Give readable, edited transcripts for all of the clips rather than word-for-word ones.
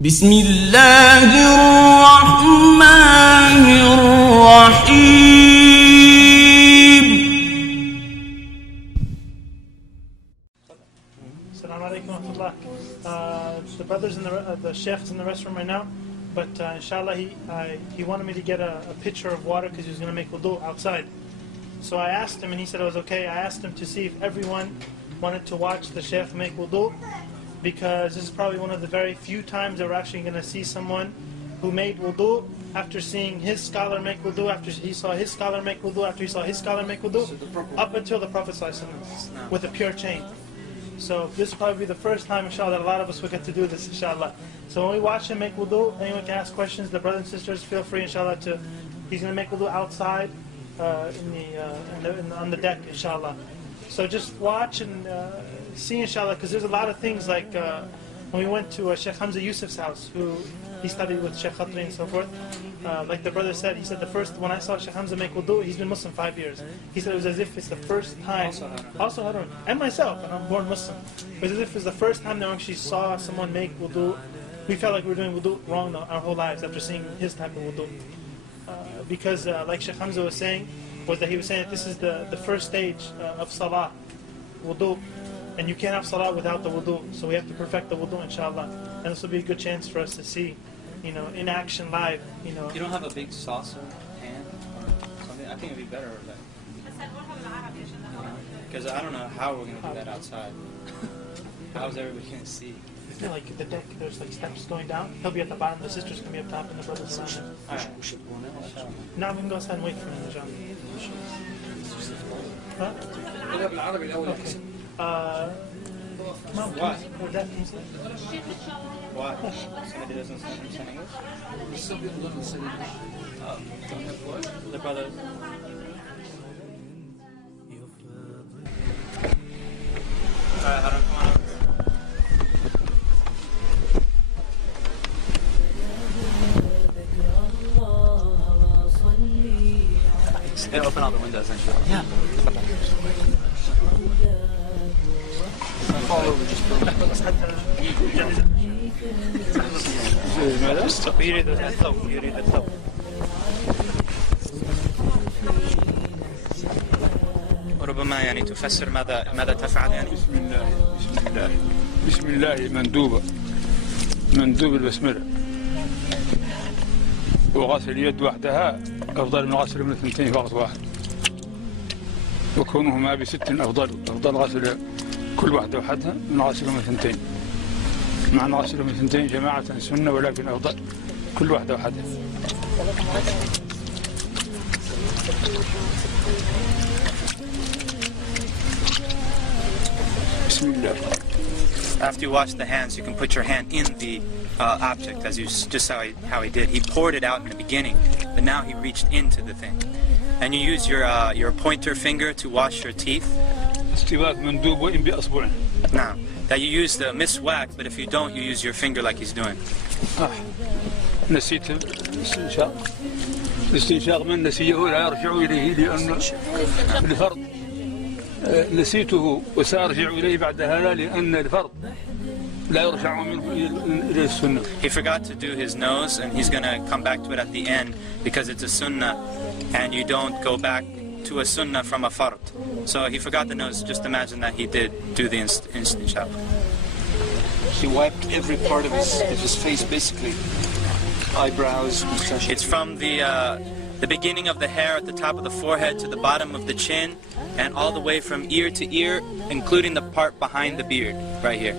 بسم الله الرحمن الرحيم. Assalamu alaikum wa rahmatullah. The brothers in the sheikh is in the restroom right now, but inshallah he wanted me to get a pitcher of water because he was going to make wudu outside. So I asked him and he said it was okay. I asked him to see if everyone wanted to watch the sheikh make wudu, because this is probably one of the very few times that we're actually going to see someone who made wudu after seeing his scholar make wudu, after he saw his scholar make wudu, after he saw his scholar make wudu, up until the Prophet ﷺ with a pure chain. So this will probably be the first time, inshallah, that a lot of us will get to do this, inshallah. So when we watch him make wudu, anyone can ask questions. The brothers and sisters, feel free, inshallah, to. He's going to make wudu outside on the deck, inshallah. So just watch and see, inshallah, because there's a lot of things like when we went to Sheikh Hamza Yusuf's house, who he studied with Sheikh Khatri and so forth. Like the brother said, he said when I saw Sheikh Hamza make wudu, he's been Muslim 5 years. He said it was as if it's the first time, also Harun, and myself, and I'm born Muslim. It was as if it's the first time that we actually saw someone make wudu. We felt like we were doing wudu wrong our whole lives after seeing his type of wudu. Because like Sheikh Hamza was saying, that he was saying that this is the first stage of salah, wudu. And you can't have salah without the wudu. So we have to perfect the wudu, inshallah. And this will be a good chance for us to see, in action live, You don't have a big saucer pan or something? I think it'd be better like, because I don't know how we're going to do that outside. How's everybody going to see? Yeah, like the deck, there's like steps going down. He'll be at the bottom, the sisters can be up top, and the brothers around him. Alright. Now we can go outside and wait for him, inshallah. Huh? Okay. Mom, Why? We're deaf, can you say? Why? Somebody doesn't understand English? The brother. Alright, Harun, come on up. And open all the windows, inshallah. Yeah. Fall over, just يريد الثوب يريد الثوب. وربما يعني تفسر ماذا تفعل يعني. بسم الله مندوب البسملة، وغسل اليد وحدها أفضل من غسل من اثنتين فقط واحد، وكونهما بست أفضل غسل كل واحدة وحدها من غسل من اثنتين، مع أن غسل من اثنتين جماعة سنة، ولكن أفضل كل واحدة وحدها. بسم الله. After you wash the hands, you can put your hand in the object, as you just how he did. He poured it out in the beginning, but now he reached into the thing. And you use your pointer finger to wash your teeth. Now, that you use the miswak, but if you don't, you use your finger like he's doing. نسيت الاستنشاق من نسيه لا يرجع إليه لأن الفرض نسيته وسأرجع إليه بعد هذا لأن الفرض لا يرجع منه إلى السنة. He forgot to do his nose, and he's going to come back to it at the end because it's a sunnah, and you don't go back to a sunnah from a fard. So he forgot the nose. Just imagine that he did do the instinshaq. He wiped every part of his face, basically. Eyebrows, mustache. It's from the beginning of the hair at the top of the forehead to the bottom of the chin, and all the way from ear to ear, including the part behind the beard, right here.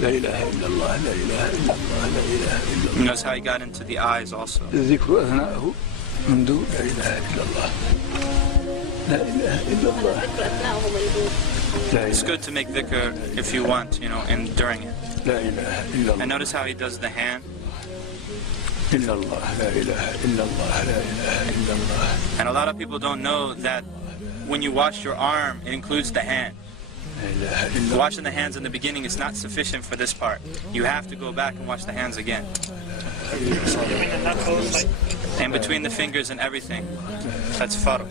لا إله إلا الله لا إله إلا الله لا إله إلا الله. He knows how he got into the eyes also. الذكر أثناءه منذ لا إله إلا الله لا إله إلا الله. It's good to make dhikr if you want, and during it. لا إله إلا الله. And notice how he does the hand. إلا الله لا إله إلا الله لا إله إلا الله. And a lot of people don't know that when you wash your arm, it includes the hand. Washing the hands in the beginning is not sufficient for this part. You have to go back and wash the hands again. And between the fingers and everything. That's fard.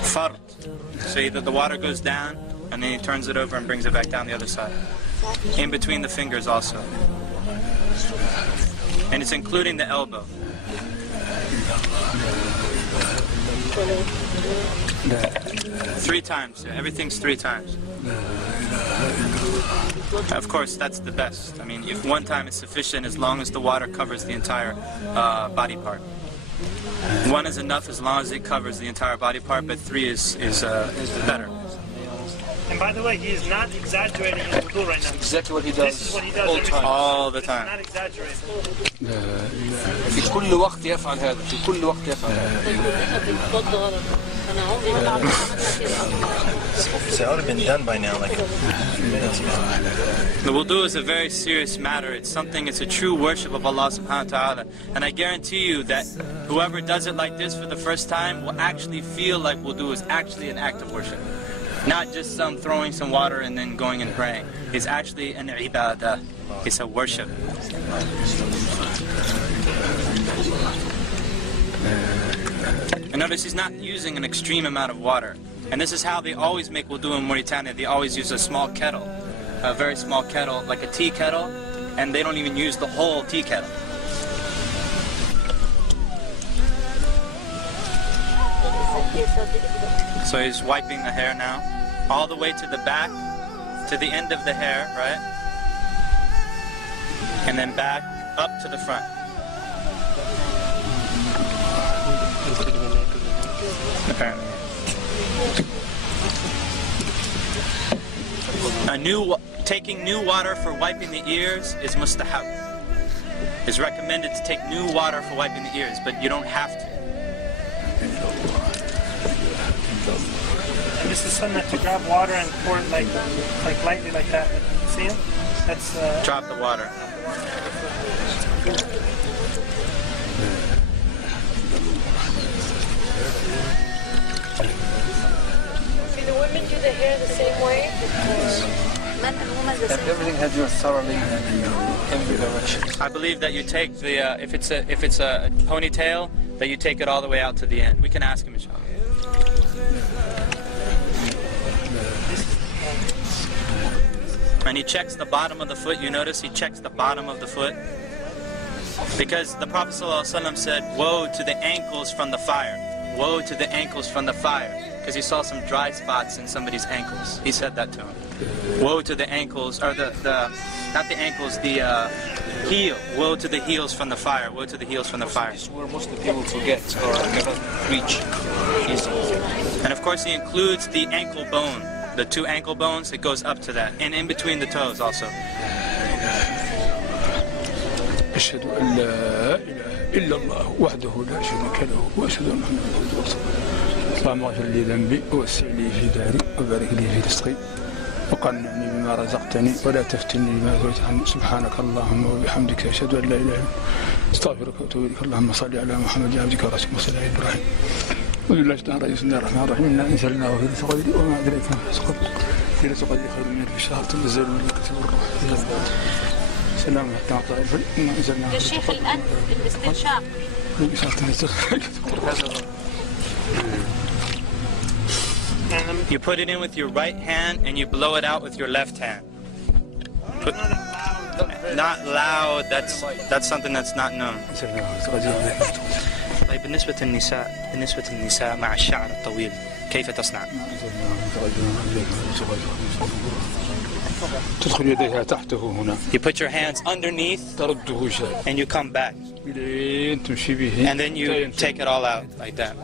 Fard. So either the water goes down and then he turns it over and brings it back down the other side. In between the fingers also. And it's including the elbow. Three times. Everything's 3 times. Of course, that's the best. I mean, if one time is sufficient, as long as the water covers the entire body part. 1 is enough as long as it covers the entire body part, but 3 is better. And by the way, he is not exaggerating his wudu right now. Exactly what he does. This is what he does all the time. Not exaggerating. في كل وقت يفعل هذا. في كل وقت يفعل هذا. So it would have been done by now, like a few minutes ago. The wudu is a very serious matter. It's something, it's a true worship of Allah subhanahu wa ta'ala. And I guarantee you that whoever does it like this for the first time will actually feel like wudu is actually an act of worship. Not just some throwing some water and then going and praying. It's actually an ibadah. It's a worship. And notice he's not using an extreme amount of water. And this is how they always make wudu in Mauritania. They always use a small kettle, a very small kettle, like a tea kettle, and they don't even use the whole tea kettle. So he's wiping the hair now, all the way to the back, to the end of the hair, right? And then back up to the front. Apparently. Taking new water for wiping the ears is mustahab. It's recommended to take new water for wiping the ears, but you don't have to. This is sunnah to grab water and pour it like lightly like that. See it? That's drop the water. Do the women do the hair the same way? Everything has your thoroughly every direction. I believe that you take the if it's a ponytail, that you take it all the way out to the end. We can ask him, inshallah. And he checks the bottom of the foot. You notice he checks the bottom of the foot, because the Prophet ﷺ said, "Woe to the ankles from the fire! Woe to the ankles from the fire!" Because he saw some dry spots in somebody's ankles. He said that to him. Woe to the ankles, or not the ankles, the heel. Woe to the heels from the fire. Woe to the heels from the fire. This is where most of the people forget or cannot reach easily. And of course he includes the ankle bone, the 2 ankle bones. It goes up to that, and in between the toes also. أشهد أن لا إله إلا الله وحده لا شريك له وأشهد أن محمدا عبده ورسوله. اللهم اغفر لي ذنبي ووسع لي في داري وبارك لي في رزقي وقنعني بما رزقتني ولا تفتني بما كنت عني. سبحانك اللهم وبحمدك أشهد أن لا إله إلا أنت أستغفرك وأتوب إليك. اللهم صل على محمد عبدك ورسولك وصل على إبراهيم. وبالله بسم الله الرحمن الرحيم. إنا أنزلناه في ليلة القدر وما أدريك ما ليلة القدر خير من ألف شهر تنزل الملائكة والروح. سلام حتى مطلع الفجر. إنا أنزلناه. يا شيخ الآن بالاستنشاق. You put it in with your right hand and you blow it out with your left hand. Not loud, that's something that's not known. طيب بالنسبة للنساء مع الشعر الطويل كيف تصنع؟ تدخل يديها تحته هنا. You put your hands underneath ترده شيء. and you come back. تمشي به. And then you take it all out like that.